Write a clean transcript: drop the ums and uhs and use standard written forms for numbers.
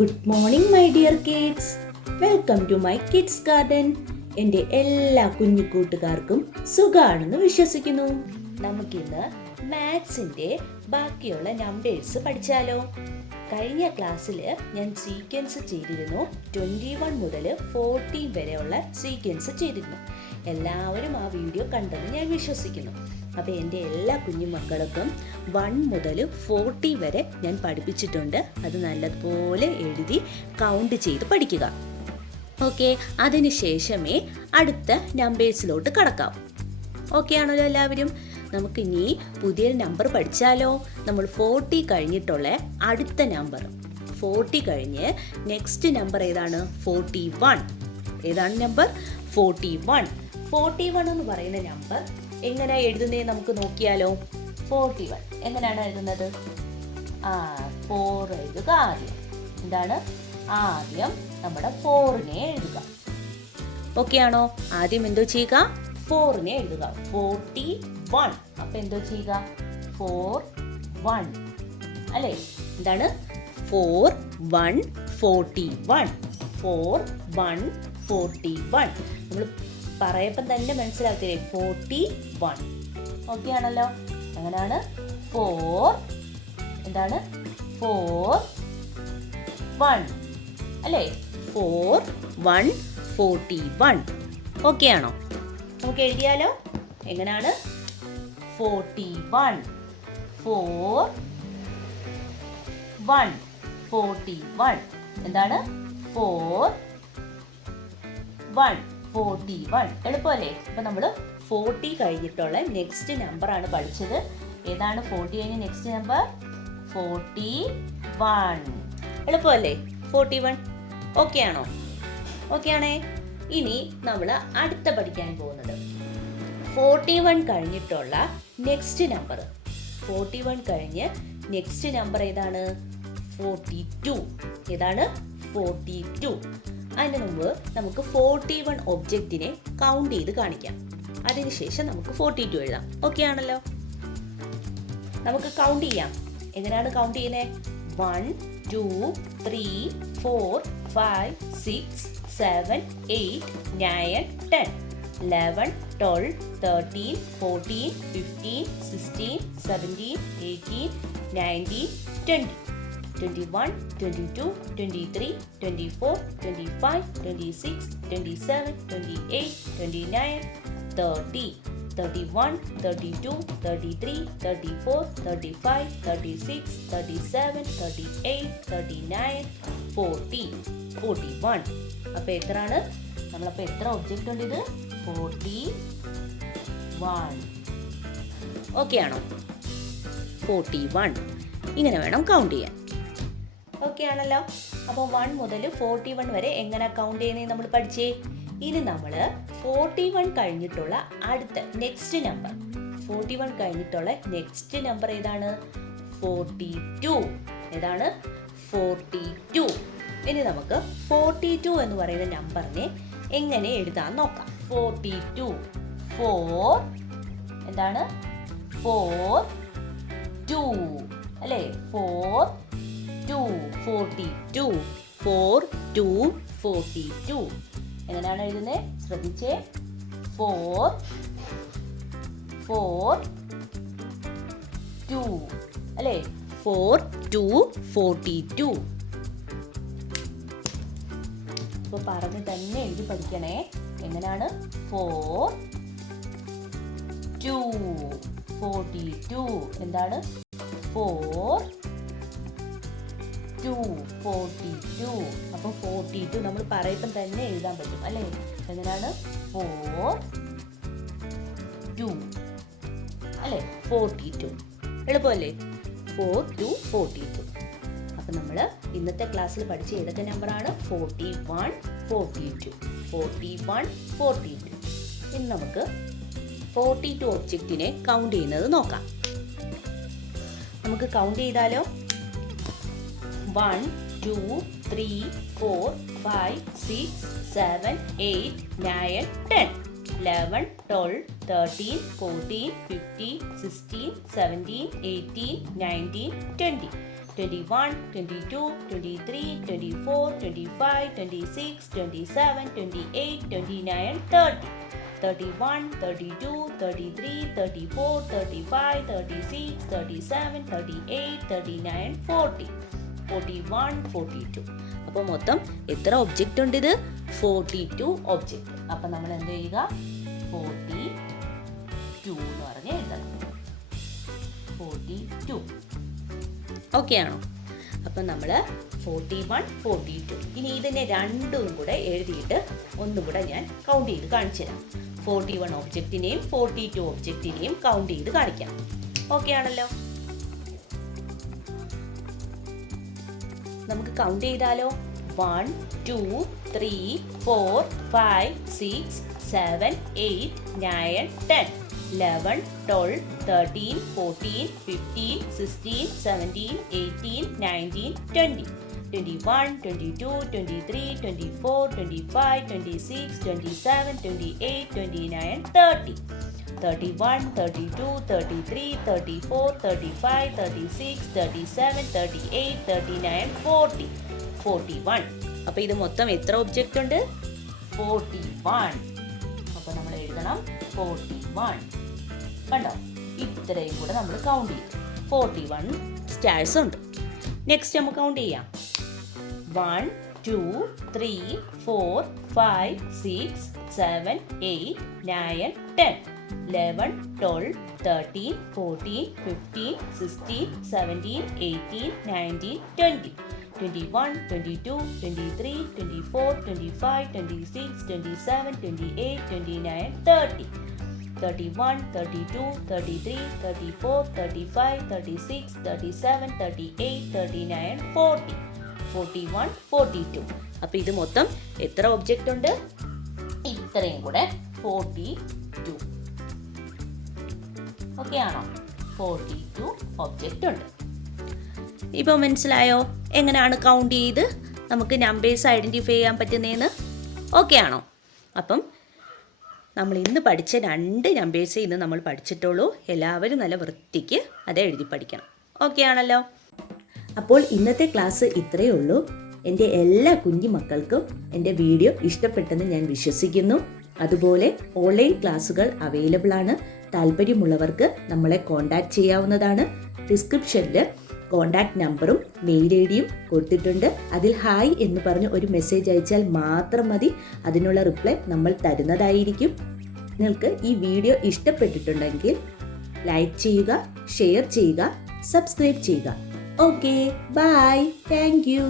Good morning my dear kids. Welcome to my kids garden. എൻ്റെ എല്ലാ കുഞ്ഞു കൂട്ടുകാർക്കും സുഖാണെന്ന് വിശ്വസിക്കുന്നു. നമുക്കിന്ന് മാത്സിൻ്റെ ബാക്കിയുള്ള നമ്പേഴ്സ് പഠിച്ചാലോ? കഴിഞ്ഞ ക്ലാസ്സിൽ ഞാൻ സീക്വൻസ് ചെയ്തിരുന്നു. 21 മുതൽ 40 വരെയുള്ള സീക്വൻസ് ചെയ്തിരുന്നു. എല്ലാവരും ആ വീഡിയോ കണ്ടെന്ന് ഞാൻ വിശ്വസിക്കുന്നു. അപ്പോൾ എൻ്റെ എല്ലാ കുഞ്ഞുമക്കൾക്കും 1 മുതൽ 40 വരെ ഞാൻ പഠിപ്പിച്ചിട്ടുണ്ട്. അത് നല്ലതുപോലെ എഴുതി കൗണ്ട് ചെയ്ത് പഠിക്കുക. ഓക്കെ, അതിന് ശേഷമേ അടുത്ത നമ്പേഴ്സിലോട്ട് കടക്കാം. ഓക്കെ ആണല്ലോ എല്ലാവരും? നമുക്കിനി പുതിയൊരു നമ്പർ പഠിച്ചാലോ? നമ്മൾ 40 കഴിഞ്ഞിട്ടുള്ള അടുത്ത നമ്പർ 40 കഴിഞ്ഞ് നെക്സ്റ്റ് നമ്പർ ഏതാണ്? 41. ഏതാണ് നമ്പർ? 41 എന്ന് പറയുന്ന നമ്പർ എങ്ങനെ എഴുതുന്നേ നമുക്ക് നോക്കിയാലോ? 41 എങ്ങനെയാണ് എഴുതുന്നത്? 4 എഴുതുക ആദ്യം. എന്താണ്? ആദ്യം നമ്മുടെ 4നെ എഴുതുക. ഓക്കെ ആണോ? ആദ്യം എന്തോ ചെയ്യുക? 4നെ എഴുതുക. 41. അപ്പൊ എന്തോ ചെയ്യുക? 41 അല്ലേ? എന്താണ്? 4 1 41. 4 1 41. നമ്മൾ പറയപ്പം തന്നെ മനസ്സിലാക്കില്ലേ? 41. ഓക്കെ ആണല്ലോ? എങ്ങനെയാണ്? 4 എന്താണ്? 4 1 അല്ലേ? 4 1 41. ഓക്കെ ആണോ? നമുക്ക് എഴുതിയാലോ? എങ്ങനെയാണ്? 41 4 1 41. എന്താണ്? 4 1 41. എളുപ്പമല്ലേ? അപ്പൊ നമ്മൾ 40 കഴിഞ്ഞിട്ടുള്ള നെക്സ്റ്റ് നമ്പർ ആണ് പഠിച്ചത്. ഏതാണ് 40 കഴിഞ്ഞ നെക്സ്റ്റ് നമ്പർ? 41. എളുപ്പമല്ലേ? 41. ഓക്കെ ആണോ? ഓക്കെ ആണേ? ഇനി നമ്മൾ അടുത്ത പഠിക്കാൻ പോകുന്നത് 41 കഴിഞ്ഞിട്ടുള്ള നെക്സ്റ്റ് നമ്പർ. 41 കഴിഞ്ഞ് നെക്സ്റ്റ് നമ്പർ ഏതാണ്? 42. ഏതാണ്? 42. അതിന് മുമ്പ് നമുക്ക് 41 ഒബ്ജക്റ്റിനെ കൗണ്ട് ചെയ്ത് കാണിക്കാം. അതിനുശേഷം നമുക്ക് 42 എഴുതാം. ഓക്കെ ആണല്ലോ? നമുക്ക് കൗണ്ട് ചെയ്യാം. എങ്ങനെയാണ് കൗണ്ട് ചെയ്യുന്നത്? 1 2 3 4 5 6 7 8 9 10 11 12 13 14 15 16 17 18 19 20 21 22 23 24 25 26 27 28 29 30 31 32 33 34 35 36 37 38 39 40 41. അപ്പോൾ എത്രയാണ്? നമ്മളപ്പോൾ എത്ര ഒബ്ജക്റ്റ് ഉണ്ട്? ഇത് 41. ഓക്കെ ആണോ? 41. ഇങ്ങനെ വേണം കൗണ്ട് ചെയ്യാൻ. ഓക്കെ ആണല്ലോ? അപ്പോൾ 1 മുതൽ 41 വരെ എങ്ങനെ കൗണ്ട് ചെയ്യുന്നത് നമ്മൾ പഠിച്ചേ. ഇനി നമ്മൾ 41 കഴിഞ്ഞിട്ടുള്ള അടുത്ത നെക്സ്റ്റ് നമ്പർ 41 കഴിഞ്ഞിട്ടുള്ള നെക്സ്റ്റ് നമ്പർ ഏതാണ്? 42. ഏതാണ്? 42. ഇനി നമുക്ക് 42 എന്ന് പറയുന്ന നമ്പറിനെ എങ്ങനെ എഴുതാൻ നോക്കാം. 42 4 എന്താണ്? 4 2 അല്ലേ? 4 2 42. 4 2 42. എങ്ങനെയാണ് എഴുതുന്നത്? ശ്രദ്ധിച്ചേ. 4 4 2 അല്ലേ? 4 2 42. ഇപ്പോൾ പറഞ്ഞ് തന്നെ എഴുതി പഠിക്കണേ. എങ്ങനെയാണ്? 4 2 42. എന്താണ്? 4 2 42. അപ്പോൾ 42 നമ്മൾ പറയപ്പം തന്നെ എഴുതാൻ പറ്റും അല്ലേ? എങ്ങനെയാണ്? 4 2 അല്ലേ? 42. എളുപ്പമല്ലേ? 4 2 42. അപ്പം നമ്മൾ ഇന്നത്തെ ക്ലാസ്സിൽ പഠിച്ച ഏതൊക്കെ നമ്പറാണ്? 41 42. 41 42. ഇനി നമുക്ക് 42 ഒബ്ജക്റ്റിനെ കൗണ്ട് ചെയ്യുന്നത് നോക്കാം. നമുക്ക് കൗണ്ട് ചെയ്താലോ? 1 2 3 4 5 6 7 8 9 10 11 12 13 14 15 16 17 18 19 20 21, 22, 23, 24, 25, 26, 27, 28, 29, 30. 31, 32, 33, 34, 35, 36, 37, 38, 39, 40. 41, 42. അപ്പോൾ മൊത്തം എത്ര ഒബ്ജക്റ്റ് ഉണ്ട്? ഇത് 42 ഒബ്ജക്റ്റ്. അപ്പം നമ്മൾ എന്ത് ചെയ്യുക? 42 എന്ന് പറഞ്ഞ് എഴുതണം. 42. ഓക്കെ ആണോ? അപ്പം നമ്മൾ 41, 42. ഇനി ഇതിനെ രണ്ടും കൂടെ എഴുതിയിട്ട് ഒന്നും കൂടെ ഞാൻ കൗണ്ട് ചെയ്ത് കാണിച്ചു തരാം. 41 ഒബ്ജക്റ്റിനെയും 42 ഒബ്ജക്റ്റിനെയും കൗണ്ട് ചെയ്ത് കാണിക്കാം. ഓക്കെ ആണല്ലോ? നമുക്ക് കൗണ്ട് ചെയ്താലോ? 1, 2, 3, 4, 5, 6, 7, 8, 9, 10, 11, 12, 13, 14, 15, 16, 17, 18, 19, 20, 21, 22, 23, 24, 25, 26, 27, 28, 29, 30. 31, 32, 33, 34, 35, 36, 37, 38, 39, 40. 41. അപ്പോൾ ഇത് മൊത്തം എത്ര ഒബ്ജക്റ്റ് ഉണ്ട്? 41. അപ്പോൾ നമ്മൾ എഴുതണം 41. കണ്ടോ? ഇത്രയും കൂടെ നമ്മൾ കൗണ്ട് ചെയ്തു. 41 സ്റ്റാർസ് ഉണ്ട്. നെക്സ്റ്റ് നമുക്ക് കൗണ്ട് ചെയ്യാം. 1, 2, 3, 4, 5, 6, 7, 8, 9, 10, 11, 12, 13, 14, 15, 16, 17, 18, 19, 20, 21, 22, 23, 24, 25, 26, 27, 28, 29, 30. 31, 32, 33, 34, 35, 36, 37, 38, 39, 40. 41, 42. അപ്പോൾ ഇത് മൊത്തം എത്ര ഒബ്ജക്റ്റ് ഉണ്ട്? ഇത്രയും കൂടെ 42. ഓക്കെ ആണോ? 42 ഒബ്ജക്റ്റ് ഉണ്ട്. ഇപ്പോൾ മനസ്സിലായോ എങ്ങനെയാണ് കൗണ്ട് ചെയ്ത് നമുക്ക് നമ്പേഴ്സ് ഐഡൻറ്റിഫൈ ചെയ്യാൻ പറ്റുന്നതെന്ന്? ഓക്കെ ആണോ? അപ്പം നമ്മൾ ഇന്ന് പഠിച്ച 2 നമ്പേഴ്സേ ഇന്ന് നമ്മൾ പഠിച്ചിട്ടുള്ളൂ. എല്ലാവരും നല്ല വൃത്തിക്ക് അത് എഴുതി പഠിക്കണം. ഓക്കെ ആണല്ലോ? അപ്പോൾ ഇന്നത്തെ ക്ലാസ് ഇത്രയേ ഉള്ളൂ. എൻ്റെ എല്ലാ കുഞ്ഞു മക്കൾക്കും എൻ്റെ വീഡിയോ ഇഷ്ടപ്പെട്ടെന്ന് ഞാൻ വിശ്വസിക്കുന്നു. അതുപോലെ ഓൺലൈൻ ക്ലാസ്സുകൾ അവൈലബിൾ ആണ്. താല്പര്യമുള്ളവർക്ക് നമ്മളെ കോൺടാക്റ്റ് ചെയ്യാവുന്നതാണ്. ഡിസ്ക്രിപ്ഷനിൽ കോൺടാക്റ്റ് നമ്പറും മെയിൽ ഐ ഡിയും കൊടുത്തിട്ടുണ്ട്. അതിൽ ഹായ് എന്ന് പറഞ്ഞ് ഒരു മെസ്സേജ് അയച്ചാൽ മാത്രം മതി. അതിനുള്ള റിപ്ലൈ നമ്മൾ തരുന്നതായിരിക്കും. നിങ്ങൾക്ക് ഈ വീഡിയോ ഇഷ്ടപ്പെട്ടിട്ടുണ്ടെങ്കിൽ ലൈക്ക് ചെയ്യുക, ഷെയർ ചെയ്യുക, സബ്സ്ക്രൈബ് ചെയ്യുക. Okay, bye, thank U.